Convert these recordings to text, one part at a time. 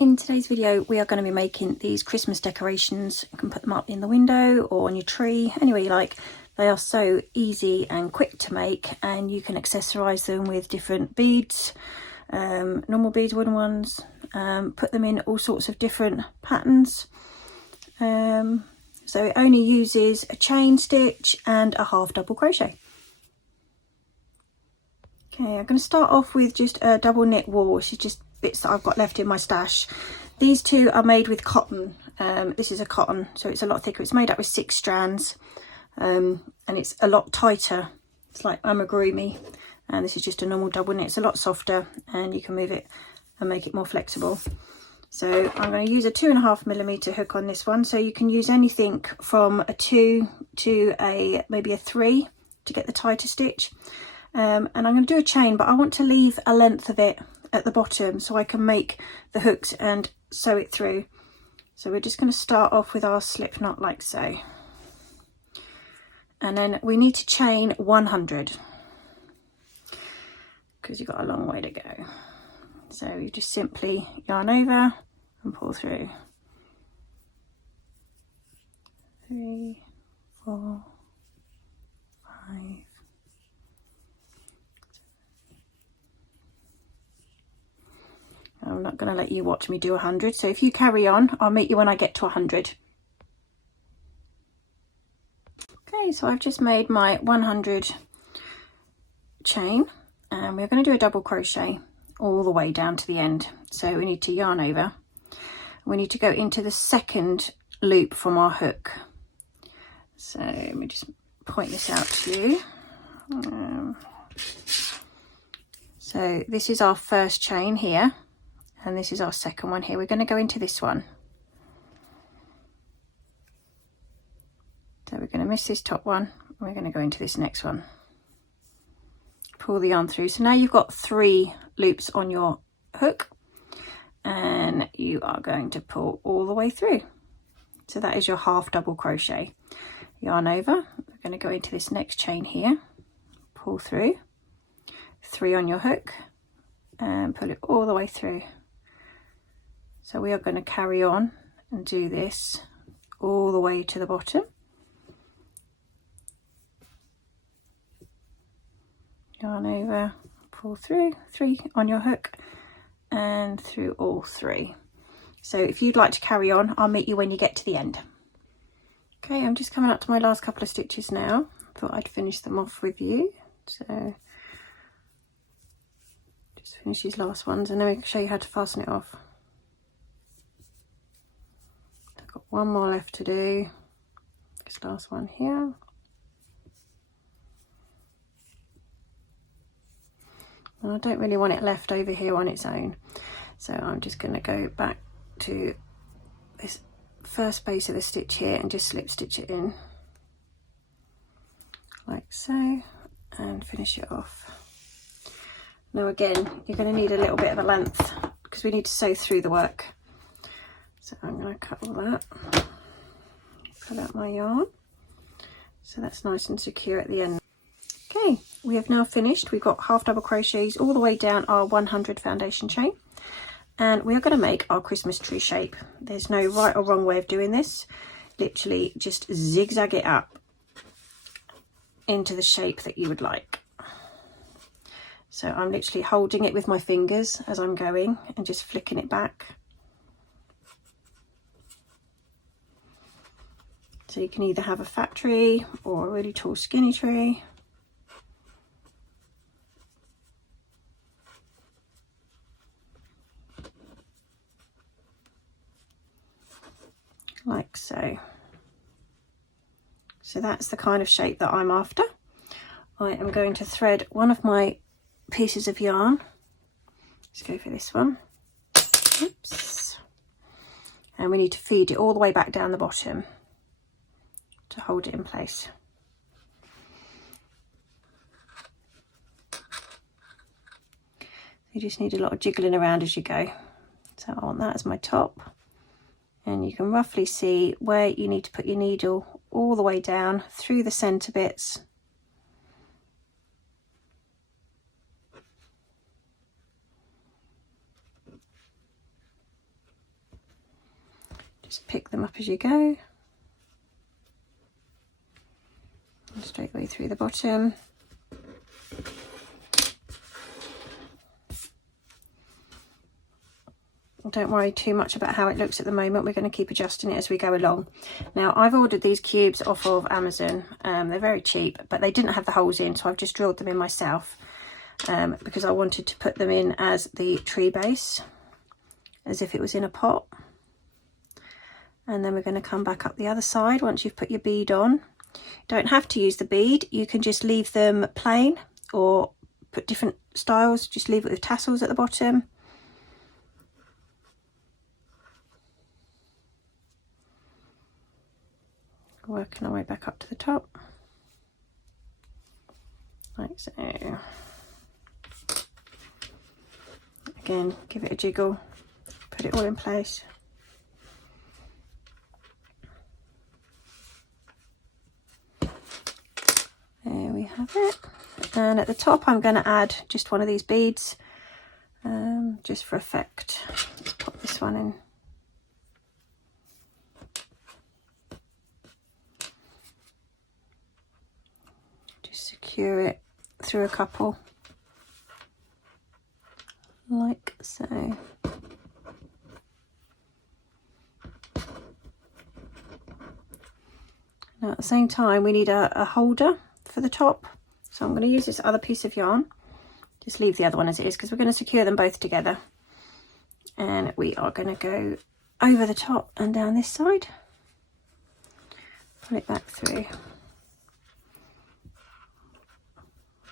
In today's video we are going to be making these Christmas decorations. You can put them up in the window or on your tree, anywhere you like. They are so easy and quick to make, and you can accessorize them with different beads, normal beads, wooden ones, put them in all sorts of different patterns. So it only uses a chain stitch and a half double crochet. Okay, I'm going to start off with just a double knit wool, which is just bits that I've got left in my stash. These two are made with cotton. This is a cotton, so it's a lot thicker. It's made up with 6 strands, and it's a lot tighter. It's like amigurumi, and this is just a normal double knit. It's a lot softer, and you can move it and make it more flexible. So I'm going to use a 2.5mm hook on this one. So you can use anything from a 2 to maybe a 3 to get the tighter stitch. And I'm going to do a chain, but I want to leave a length of it at the bottom so I can make the hooks and sew it through. So we're just going to start off with our slip knot like so, and then we need to chain 100 because you've got a long way to go. So you just simply yarn over and pull through. 3, 4, 5. I'm not going to let you watch me do 100, so if you carry on, I'll meet you when I get to 100. Okay, so I've just made my 100 chain, and we're going to do a double crochet all the way down to the end. So we need to yarn over. We need to go into the second loop from our hook. So let me just point this out to you. So this is our first chain here, and this is our second one here. We're going to go into this one. So we're going to miss this top one, and we're going to go into this next one. Pull the yarn through. So now you've got 3 loops on your hook, and you are going to pull all the way through. So that is your half double crochet. Yarn over. We're going to go into this next chain here, pull through, 3 on your hook, and pull it all the way through. So we are going to carry on and do this all the way to the bottom. Yarn over, pull through, 3 on your hook, and through all 3. So if you'd like to carry on, I'll meet you when you get to the end. Okay, I'm just coming up to my last couple of stitches now. Thought I'd finish them off with you. So just finish these last ones, and then we can show you how to fasten it off. I've got one more left to do. This last one here. And I don't really want it left over here on its own, so I'm just going to go back to this first base of the stitch here and just slip stitch it in like so, and finish it off. Now again, you're going to need a little bit of a length because we need to sew through the work. So I'm going to cut all that, pull out my yarn so that's nice and secure at the end. Okay, we have now finished. We've got half double crochets all the way down our 100 foundation chain, and we are going to make our Christmas tree shape. There's no right or wrong way of doing this. Literally just zigzag it up into the shape that you would like. So I'm literally holding it with my fingers as I'm going and just flicking it back. So you can either have a fat tree or a really tall skinny tree. Like so. So that's the kind of shape that I'm after. I am going to thread one of my pieces of yarn. Let's go for this one. Oops. And we need to feed it all the way back down the bottom to hold it in place. You just need a lot of jiggling around as you go. So I want that as my top. And you can roughly see where you need to put your needle all the way down through the centre bits. just pick them up as you go. And straight away through the bottom. Don't worry too much about how it looks at the moment. We're going to keep adjusting it as we go along. Now, I've ordered these cubes off of Amazon. They're very cheap, but they didn't have the holes in, so I've just drilled them in myself because I wanted to put them in as the tree base, as if it was in a pot. And then we're going to come back up the other side once you've put your bead on. Don't have to use the bead. You can just leave them plain or put different styles. Just leave it with tassels at the bottom. Working our way back up to the top, like so. Again, give it a jiggle, put it all in place. There we have it. And at the top I'm going to add just one of these beads, just for effect. Let's pop this one in. Secure it through a couple, like so. Now at the same time we need a holder for the top, so I'm going to use this other piece of yarn. Just leave the other one as it is because we're going to secure them both together, and we are going to go over the top and down this side, pull it back through.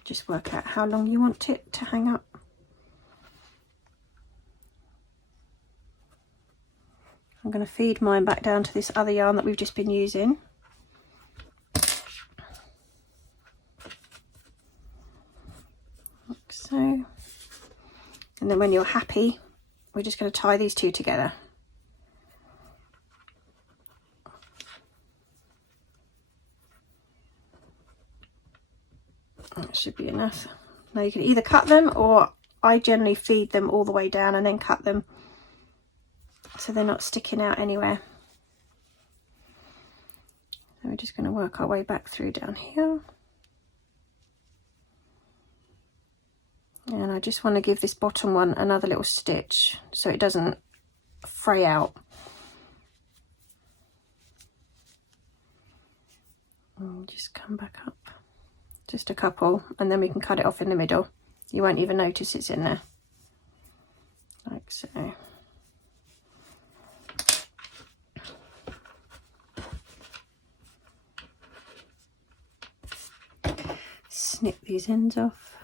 Just work out how long you want it to hang up. I'm going to feed mine back down to this other yarn that we've just been using. Like so. And then when you're happy, we're just going to tie these two together. That should be enough. Now you can either cut them, or I generally feed them all the way down and then cut them so they're not sticking out anywhere. So we're just going to work our way back through down here. And I just want to give this bottom one another little stitch so it doesn't fray out. And just come back up. Just a couple, and then we can cut it off in the middle. You won't even notice it's in there, like so. Snip these ends off.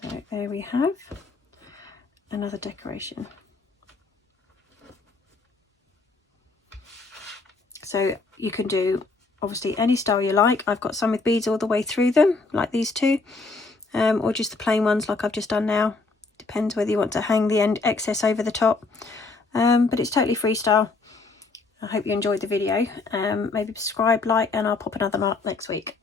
So there we have another decoration. So you can do obviously any style you like. I've got some with beads all the way through them, like these two, or just the plain ones like I've just done now. Depends whether you want to hang the end excess over the top, but it's totally freestyle. I hope you enjoyed the video. Maybe subscribe, like, and I'll pop another one up next week.